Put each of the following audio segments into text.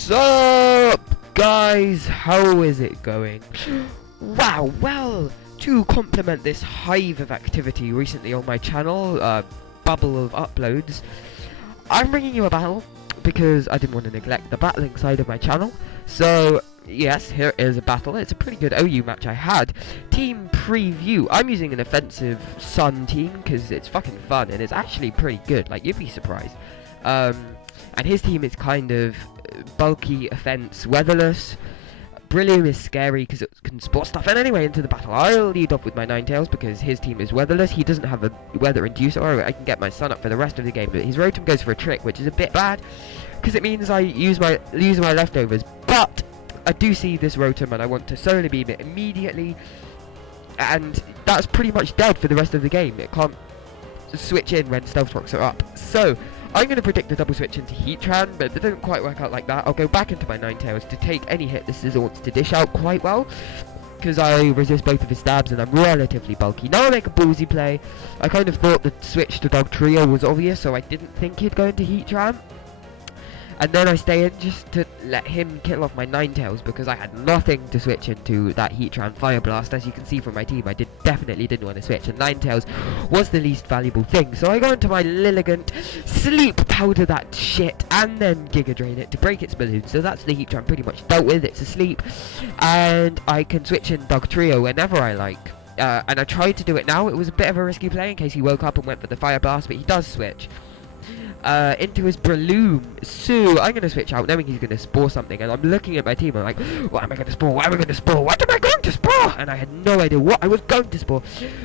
What's up, guys? How is it going? Wow, well, to complement this hive of activity recently on my channel, bubble of uploads, I'm bringing you a battle because I didn't want to neglect the battling side of my channel. So, yes, here is a battle. It's a pretty good OU match I had. Team preview. I'm using an offensive Sun team because it's fucking fun and it's actually pretty good. Like, you'd be surprised. And his team is kind of bulky, offense, weatherless. Brillium is scary because it can spot stuff. And anyway, into the battle. I'll lead off with my Ninetales because his team is weatherless. He doesn't have a weather inducer. I can get my Sun up for the rest of the game. But his Rotom goes for a trick, which is a bit bad because it means I use my leftovers. But I do see this Rotom and I want to Solar Beam it immediately. And that's pretty much dead for the rest of the game. It can't switch in when Stealth Rocks are up. So I'm going to predict a double switch into Heatran, but it didn't quite work out like that. I'll go back into my Ninetales to take any hit the Scizor wants to dish out quite well, because I resist both of his stabs and I'm relatively bulky. Now I make a ballsy play. I kind of thought the switch to Dugtrio was obvious, so I didn't think he'd go into Heatran. And then I stay in just to let him kill off my Ninetales because I had nothing to switch into that Heatran Fire Blast. As you can see from my team, I definitely didn't want to switch, and Ninetales was the least valuable thing. So I go into my Lilligant, Sleep Powder that shit, and then Giga Drain it to break its balloon. So that's the Heatran pretty much dealt with. It's asleep, and I can switch in Dugtrio whenever I like. And I tried to do it now. It was a bit of a risky play in case he woke up and went for the Fire Blast, but he does switch into his Breloom. So I'm going to switch out knowing he's going to Spore something, and I'm looking at my team. I'm like, what am I going to Spore? What am I going to Spore? What am I going to Spore? And I had no idea what I was going to Spore.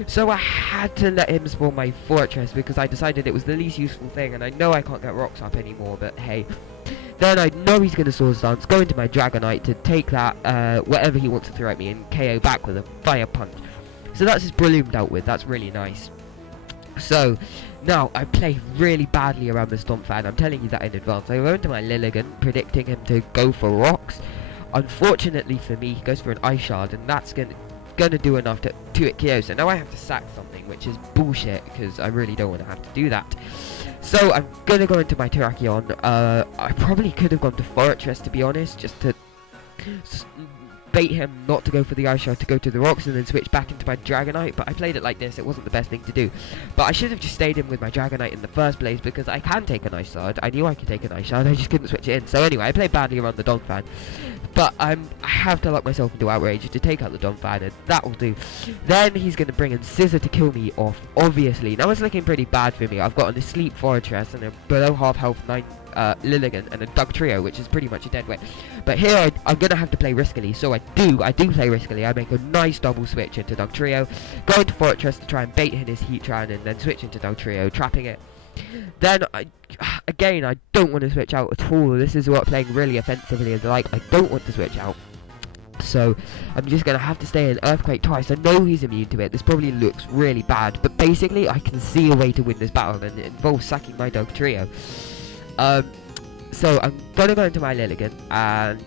So I had to let him Spore my Fortress because I decided it was the least useful thing, and I know I can't get rocks up anymore, but hey. Then I know he's going to Swords Dance, go into my Dragonite to take that, whatever he wants to throw at me, and KO back with a Fire Punch. So that's his Breloom dealt with. That's really nice. So now I play really badly around the Stomp Fan. I'm telling you that in advance. I go into my Lilligant, predicting him to go for rocks. Unfortunately for me, he goes for an Ice Shard, and that's gonna do enough to it KO. So now I have to sack something, which is bullshit because I really don't want to have to do that. So I'm gonna go into my Terrakion. I probably could have gone to Fortress, to be honest, just to bait him not to go for the Ice Shard, to go to the rocks and then switch back into my Dragonite, but I played it like this. It wasn't the best thing to do, but I should have just stayed in with my Dragonite in the first place because I can take an Ice Shard. I knew I could take an Ice Shard, I just couldn't switch it in. So anyway, I played badly around the Donphan, but I have to lock myself into Outrage to take out the Donphan, and that will do. Then he's going to bring in Scissor to kill me off, obviously. Now it's looking pretty bad for me. I've got an Asleep Fortress and a below half health Lilligant and a Dugtrio, which is pretty much a dead weight. But here I'm gonna have to play riskily, so I do play riskily. I make a nice double switch into Dugtrio, go into Fortress to try and bait in his Heatran, and then switch into Dugtrio, trapping it. Then I don't want to switch out at all. This is what playing really offensively is like. I don't want to switch out. So I'm just gonna have to stay in Earthquake twice. I know he's immune to it. This probably looks really bad, but basically I can see a way to win this battle, and it involves sacking my Dugtrio. So I'm gonna go into my Lilligant and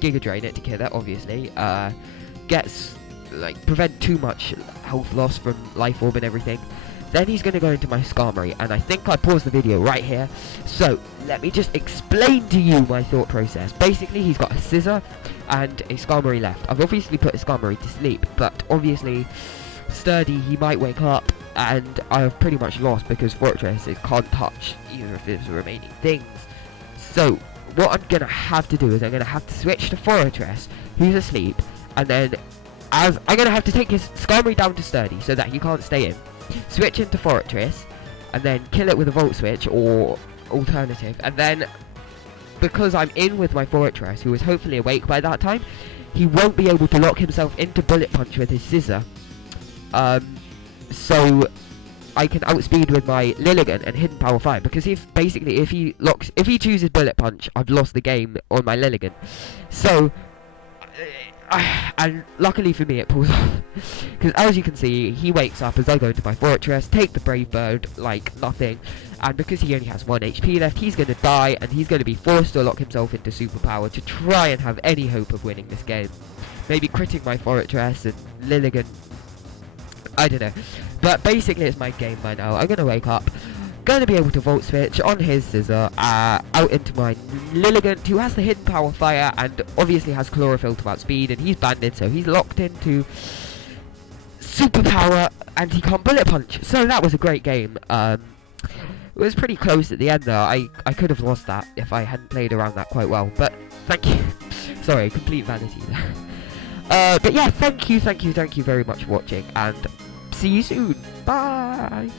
Giga Drain it to kill it, obviously. Prevent too much health loss from Life Orb and everything. Then he's gonna go into my Skarmory, and I think I paused the video right here. So let me just explain to you my thought process. Basically, he's got a Scissor and a Skarmory left. I've obviously put a Skarmory to sleep, but obviously Sturdy, he might wake up, and I've pretty much lost because Fortress can't touch either of his remaining things. So what I'm gonna have to do is I'm gonna have to switch to Fortress, who's asleep, and then as I'm gonna have to take his Skarmory down to Sturdy so that he can't stay in, switch into Fortress, and then kill it with a Volt Switch or alternative, and then because I'm in with my Fortress, who is hopefully awake by that time, he won't be able to lock himself into Bullet Punch with his Scissor. So I can outspeed with my Lilligant and Hidden Power 5, because if he chooses Bullet Punch, I've lost the game on my Lilligant. So and luckily for me it pulls off, because as you can see, he wakes up as I go into my Fortress, take the Brave Bird like nothing, and because he only has 1 HP left, he's going to die, and he's going to be forced to lock himself into Superpower to try and have any hope of winning this game. Maybe critting my Fortress and Lilligant, I don't know. But basically it's my game by now. I'm going to wake up, going to be able to Volt Switch on his Scissor out into my Lilligant, who has the hidden Power Fire and obviously has Chlorophyll to outspeed, and he's banded, so he's locked into Superpower and he can't Bullet Punch. So that was a great game. It was pretty close at the end though. I could have lost that if I hadn't played around that quite well, but thank you. Sorry, complete vanity there. But yeah, thank you very much for watching, and see you soon. Bye!